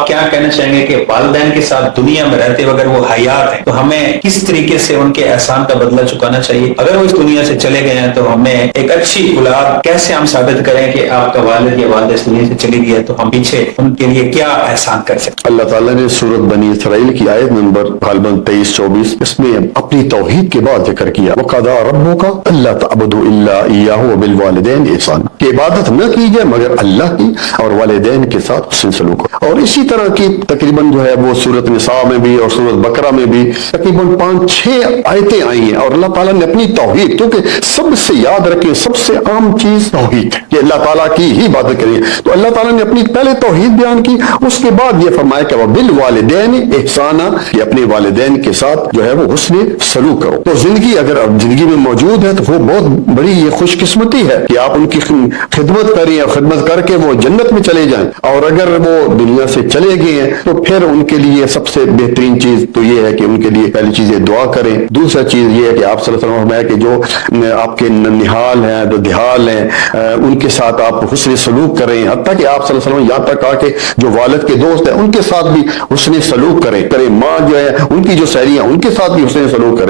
آپ کیا کہنا چاہیں گے کہ والدین کے ساتھ دنیا میں رہتے اگر وہ حیات ہیں تو ہمیں کس طریقے سے ان کے احسان کا بدلہ چکانا چاہیے؟ اگر وہ اس دنیا سے چلے گئے ہیں تو ہمیں ایک اچھی اولاد کیسے ہم ثابت کریں کہ آپ کا والد یا والدہ اس دنیا سے چلی گئی ہے تو ہم پیچھے ان کے لیے کیا احسان کر سکتے ہیں؟ اللہ تعالیٰ نے سورۃ بنی اسرائیل کی آیت نمبر غالباً 23-24 اس میں اپنی توحید کے بعد ذکر کیا وَقَضَىٰ رَبُّكَ أَلَّا تَعْبُدُوا إِلَّا إِيَّاهُ وَبِالْوَالِدَيْنِ إِحْسَانًا کہ عبادت نہ کی جائے مگر اللہ کی اور والدین کے ساتھ حسن سلوک. اور اسی طرح کی تقریباً جو ہے وہ سورۃ نساء میں بھی اور سورۃ بقرہ میں بھی تقریباً 5-6 آیتیں آئی ہیں اور اللہ تعالیٰ نے اپنی توحید کیونکہ سب سے یاد رکھیں سب سے عام چیز توحید ہے کہ اللہ تعالیٰ کی ہی عبادت کریں تو اللہ تعالیٰ نے اپنی پہلے توحید بیان کی اس کے بعد یہ فرمایا کہ وَبِالْوَالِدَيْنِ إِحْسَانًا کہ اپنے والدین کے ساتھ جو ہے وہ حسن سلوک کرو. تو زندگی اگر زندگی میں موجود ہے تو وہ بہت بڑی یہ خوش قسمتی ہے کہ آپ ان کی خدمت کریں اور خدمت کر کے وہ جنت میں چلے جائیں. اور اگر وہ دنیا سے چلے گئے ہیں تو پھر ان کے لیے سب سے بہترین چیز تو یہ ہے کہ ان کے لیے پہلی چیز دعا کریں. دوسرا چیز یہ ہے کہ آپ صلی اللہ علیہ وسلم فرمایا کہ جو آپ کے ننھال ہیں جو دیہال ہیں ان کے ساتھ آپ حسن سلوک کریں. حتیٰ کہ آپ صلی اللہ علیہ وسلم یہاں تک کہا کہ جو والد کے دوست ہیں ان کے ساتھ بھی حسن سلوک کریں. ماں جو ہے ان کی جو سہیلیاں ان کے ساتھ بھی حسن سلوک کریں.